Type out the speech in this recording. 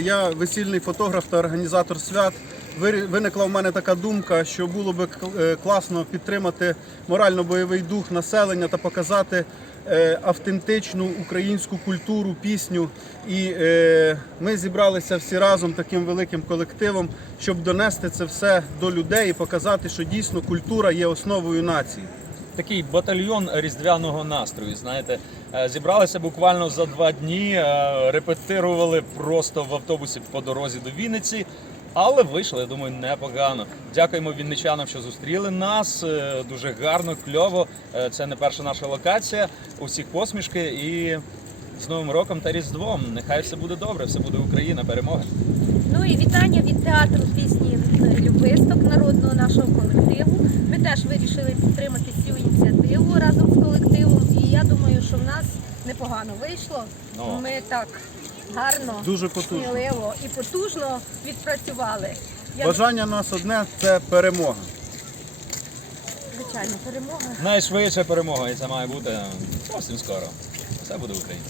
я весільний фотограф та організатор свят. Виникла в мене така думка, що було би е, класно підтримати морально-бойовий дух населення та показати е, автентичну українську культуру, пісню. І е, ми зібралися всі разом таким великим колективом, щоб донести це все до людей і показати, що дійсно культура є основою нації. Такий батальйон різдвяного настрою. Знаєте, Е, зібралися буквально за два дні, е, репетирували просто в автобусі по дорозі до Вінниці. Але вийшло, я думаю, непогано. Дякуємо вінничанам, що зустріли нас. Е, Дуже гарно, кльово. Це не перша наша локація. Усіх посмішки і з Новим роком та Різдвом. Нехай все буде добре, все буде Україна, перемога. Ну і вітання від театру пісні Любисток народного нашого колективу. Ми теж вирішили підтримати цю ініціативу разом з колективом. І я думаю, що в нас непогано вийшло. Ну. Ми так гарно, Дуже потужно. сміливо і потужно відпрацювали. Я, Бажання нас одне це перемога. звичайно, перемога. Найшвидша перемога, і це має бути зовсім скоро. Все буде Україна.